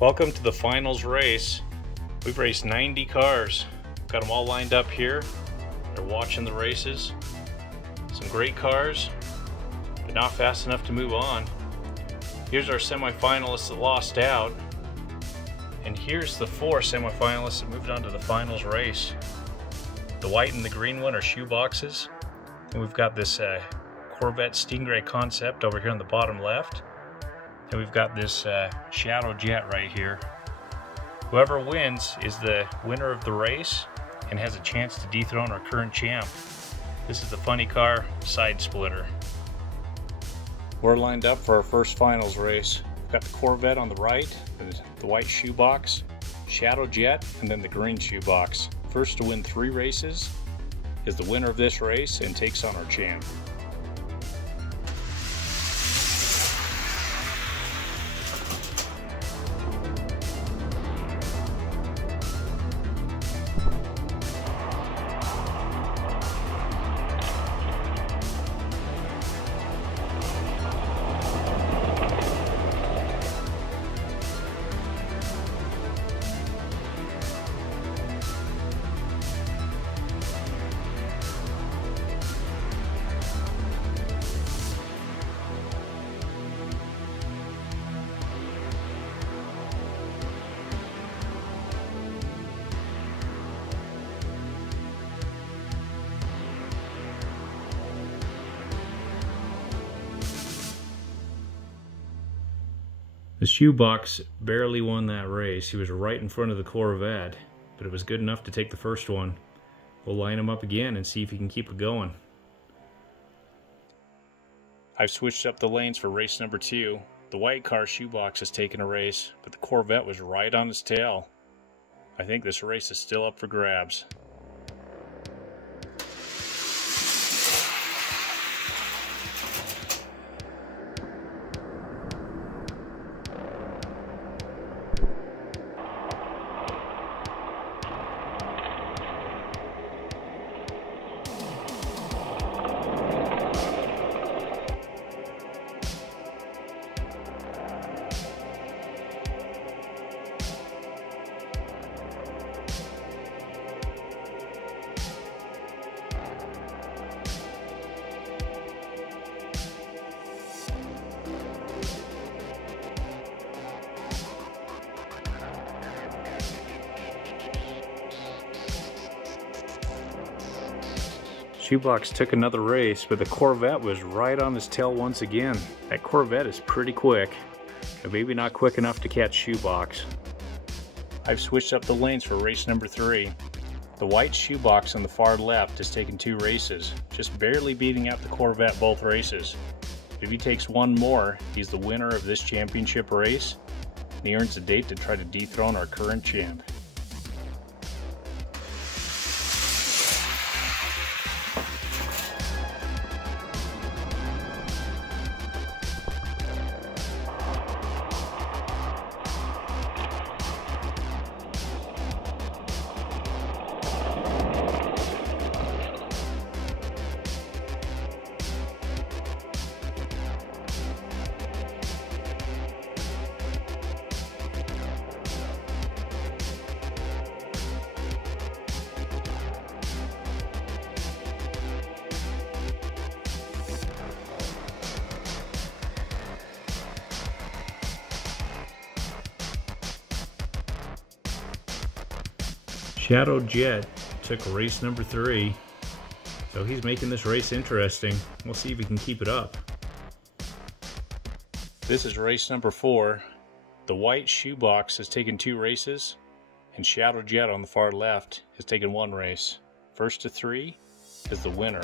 Welcome to the finals race. We've raced 90 cars. Got them all lined up here. They're watching the races. Some great cars, but not fast enough to move on. Here's our semifinalists that lost out. And here's the 4 semifinalists that moved on to the finals race. The white and the green one are shoe boxes. And we've got this Corvette Stingray concept over here on the bottom left. And we've got this Shadow Jet right here. Whoever wins is the winner of the race and has a chance to dethrone our current champ. This is the Funny Car Side Splitter. We're lined up for our first finals race. We've got the Corvette on the right, the white shoebox, Shadow Jet, and then the green shoebox. First to win 3 races is the winner of this race and takes on our champ. The shoebox barely won that race. He was right in front of the Corvette, but it was good enough to take the first one. We'll line him up again and see if he can keep it going. I've switched up the lanes for race number 2. The white car shoebox has taken a race, but the Corvette was right on his tail. I think this race is still up for grabs. Shoebox took another race, but the Corvette was right on his tail once again. That Corvette is pretty quick, but maybe not quick enough to catch Shoebox. I've switched up the lanes for race number 3. The white Shoebox on the far left has taken 2 races, just barely beating out the Corvette both races. If he takes one more, he's the winner of this championship race, and he earns a date to try to dethrone our current champ. Shadow Jet took race number 3, so he's making this race interesting. We'll see if he can keep it up. This is race number 4. The white shoebox has taken 2 races, and Shadow Jet on the far left has taken 1 race. First to 3 is the winner.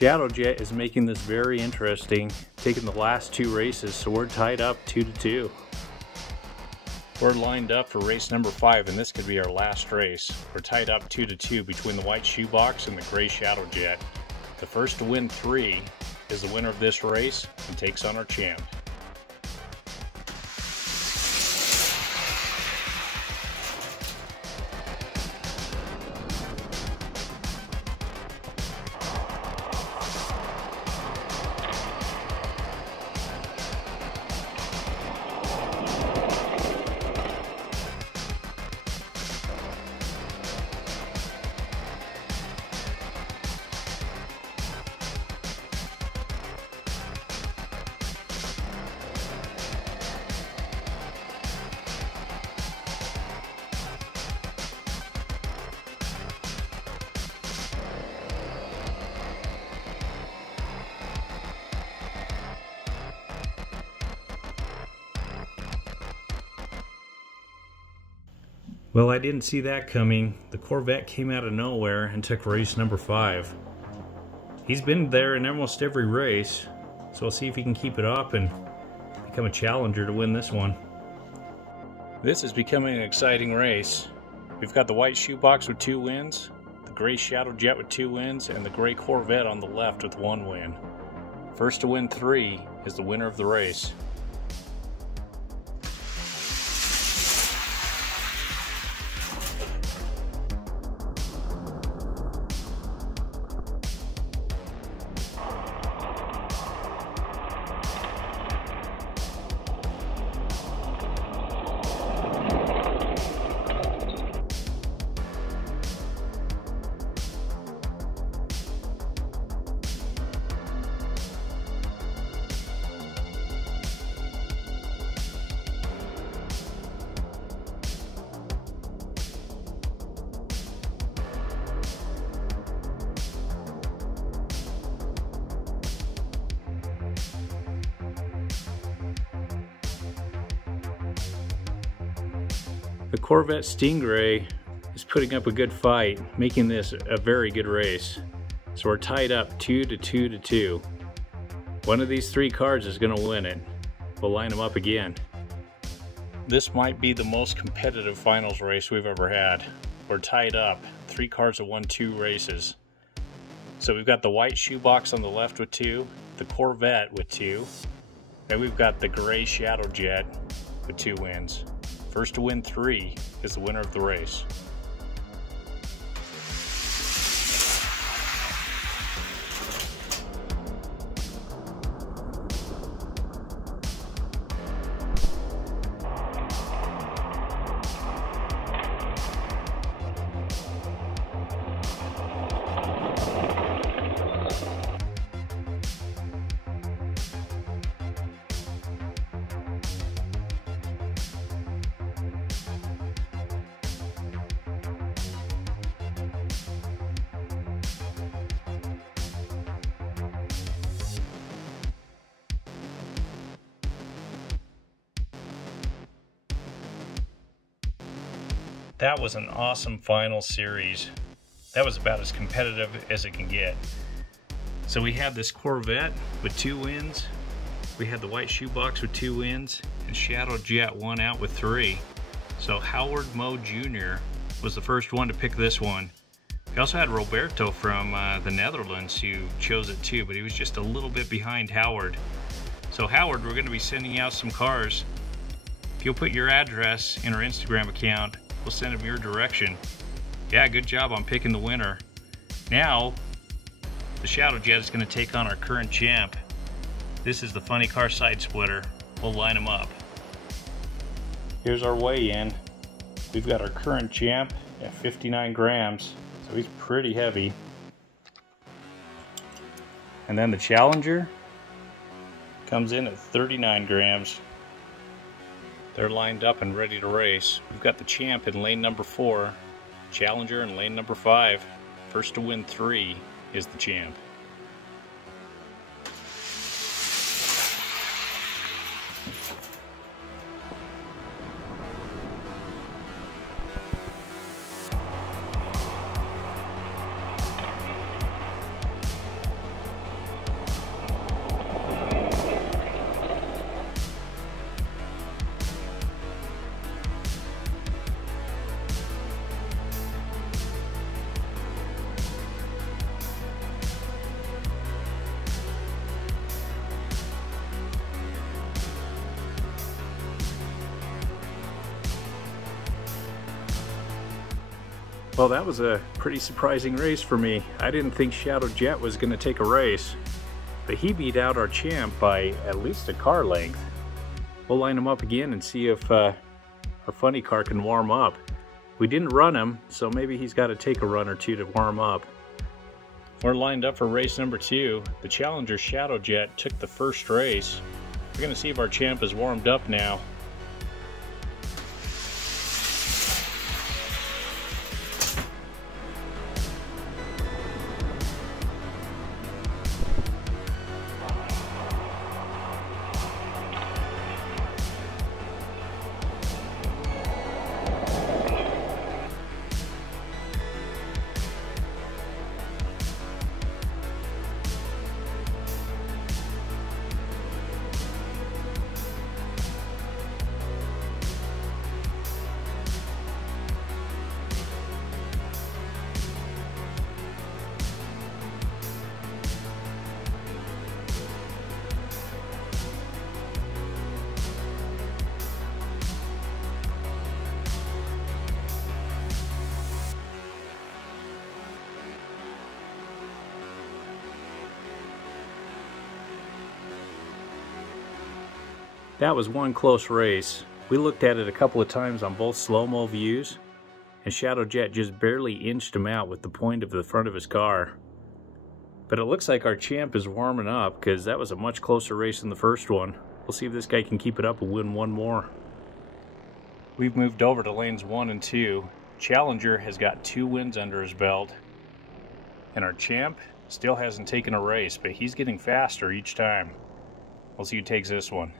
Shadow Jet is making this very interesting, taking the last two races, so we're tied up 2-2. We're lined up for race number 5, and this could be our last race. We're tied up 2-2 between the white shoebox and the gray Shadow Jet. The first to win 3 is the winner of this race and takes on our champ. Well, I didn't see that coming. The Corvette came out of nowhere and took race number 5. He's been there in almost every race, so we'll see if he can keep it up and become a challenger to win this one. This is becoming an exciting race. We've got the white shoebox with 2 wins, the gray Shadow Jet with 2 wins, and the gray Corvette on the left with 1 win. First to win 3 is the winner of the race. The Corvette Stingray is putting up a good fight, making this a very good race. So we're tied up 2-2. One of these 3 cars is going to win it. We'll line them up again. This might be the most competitive finals race we've ever had. We're tied up. 3 cars have won 2 races. So we've got the white shoebox on the left with 2, the Corvette with 2, and we've got the gray Shadow Jet with 2 wins. First to win 3 is the winner of the race. That was an awesome final series. That was about as competitive as it can get. So we had this Corvette with 2 wins. We had the white shoebox with 2 wins, and Shadow Jet won out with 3. So Howard Moe Jr. was the first one to pick this one. We also had Roberto from the Netherlands who chose it too, but he was just a little bit behind Howard. So Howard, we're going to be sending out some cars. If you'll put your address in our Instagram account, we'll send them your direction. Yeah, good job on picking the winner. Now, the Shadow Jet is going to take on our current champ. This is the Funny Car Side Splitter. We'll line them up. Here's our weigh-in. We've got our current champ at 59 grams, so he's pretty heavy. And then the Challenger comes in at 39 grams. They're lined up and ready to race. We've got the champ in lane number 4, Challenger in lane number 5. First to win 3 is the champ. Well, that was a pretty surprising race for me. I didn't think Shadow Jet was going to take a race, but he beat out our champ by at least a car length. We'll line him up again and see if our funny car can warm up. We didn't run him, so maybe he's got to take a run or two to warm up. We're lined up for race number 2. The Challenger Shadow Jet took the first race. We're going to see if our champ is warmed up now. That was one close race. We looked at it a couple of times on both slow-mo views, and Shadow Jet just barely inched him out with the point of the front of his car. But it looks like our champ is warming up, because that was a much closer race than the first one. We'll see if this guy can keep it up and win one more. We've moved over to lanes 1 and 2. Challenger has got 2 wins under his belt, and our champ still hasn't taken a race, but he's getting faster each time. We'll see who takes this one.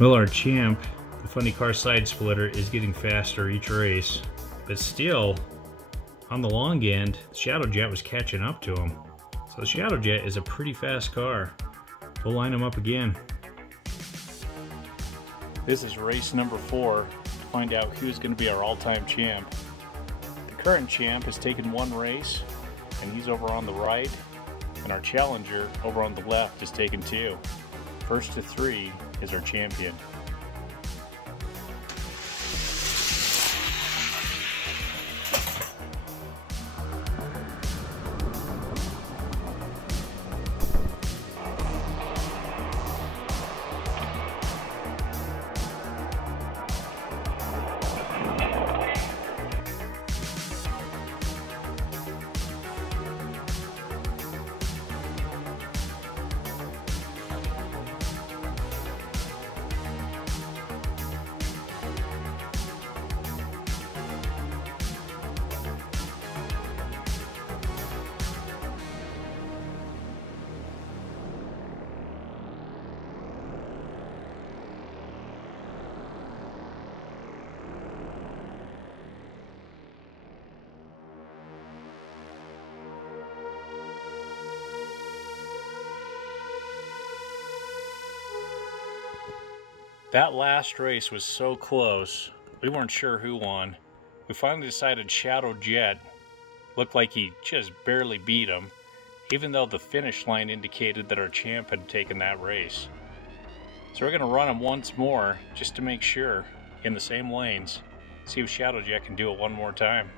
Well, our champ, the funny car side splitter, is getting faster each race, but still, on the long end, Shadow Jet was catching up to him. So the Shadow Jet is a pretty fast car. We'll line him up again. This is race number 4 to find out who's going to be our all-time champ. The current champ has taken 1 race, and he's over on the right, and our challenger over on the left has taken 2. First to 3 is our champion. That last race was so close, we weren't sure who won. We finally decided Shadow Jet looked like he just barely beat him, even though the finish line indicated that our champ had taken that race. So we're going to run him once more, just to make sure, in the same lanes, see if Shadow Jet can do it one more time.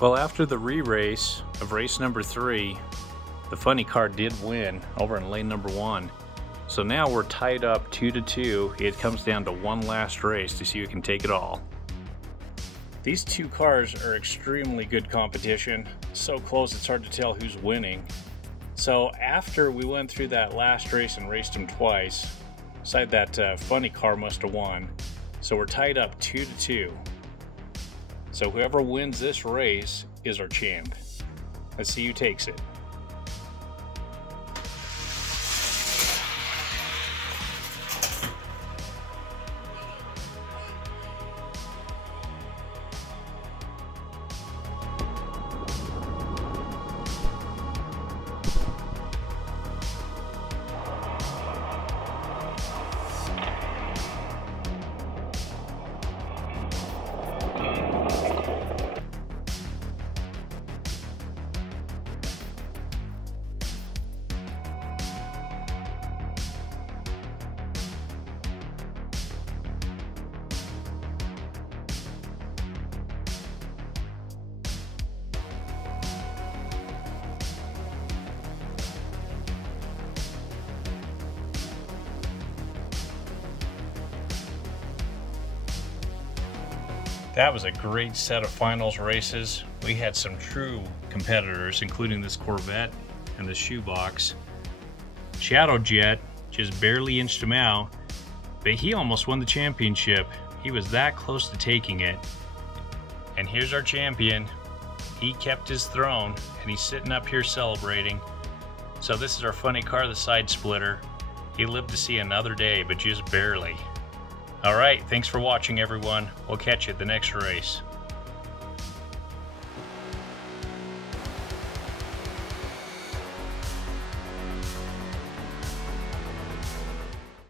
Well, after the re-race of race number 3, the funny car did win over in lane number 1. So now we're tied up 2-2. It comes down to one last race to see who can take it all. These two cars are extremely good competition. So close it's hard to tell who's winning. So after we went through that last race and raced them twice, decided that funny car must have won. So we're tied up 2-2. So whoever wins this race is our champ. Let's see who takes it. That was a great set of finals races. We had some true competitors, including this Corvette and the shoebox. Shadow Jet just barely inched him out, but he almost won the championship. He was that close to taking it. And here's our champion. He kept his throne, and he's sitting up here celebrating. So this is our funny car, the side splitter. He lived to see another day, but just barely. Alright, thanks for watching everyone. We'll catch you at the next race.